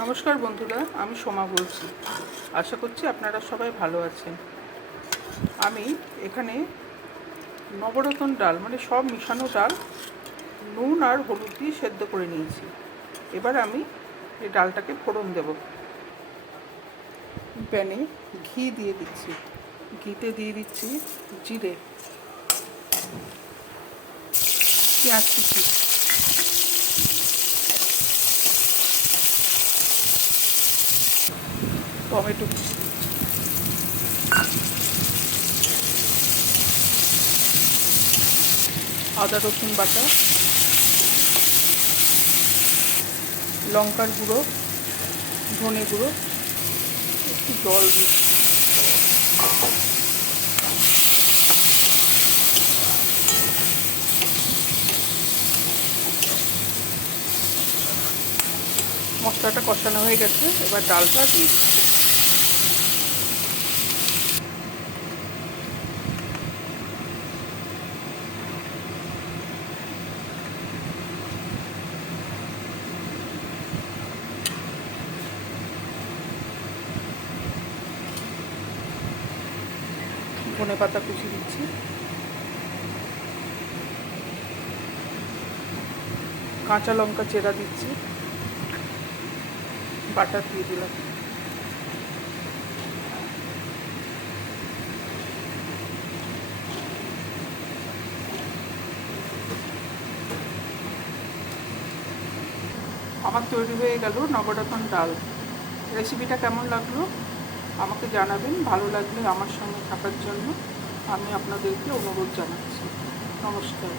নমস্কার বন্ধুরা, আমি সোমা বলছি। আশা করছি আপনারা সবাই ভালো আছেন। আমি এখানে নবরত্ন ডাল মানে সব মিশানো ডাল নুন আর হলুদ দিয়ে সেদ্ধ করে নিয়েছি। এবার আমি এই ডালটাকে ফোড়ন দেব। প্যানে ঘি দিয়ে দিচ্ছি। ঘিতে দিয়ে দিচ্ছি জিরে, পেঁয়াজ কুচি, টমেটো কুচি, আদা রসুন বাটা, লঙ্কার গুঁড়ো, ধনে গুঁড়ো, একটু জল দিচ্ছি। মশলাটা কষানো হয়ে গেছে, এবার ডালটা দিয়ে দিচ্ছি। ধনে পাতা কুচি দিচ্ছি, কাঁচা লঙ্কা চেরা দিচ্ছি, বাটার দিয়ে দিলাম। আমার তৈরি হয়ে গেল নবরত্ন ডাল। রেসিপিটা কেমন লাগলো আমাকে জানাবেন। ভালো লাগলে আমার সঙ্গে থাকার জন্য আমি আপনাদেরকে অনুরোধ জানাচ্ছি। নমস্কার।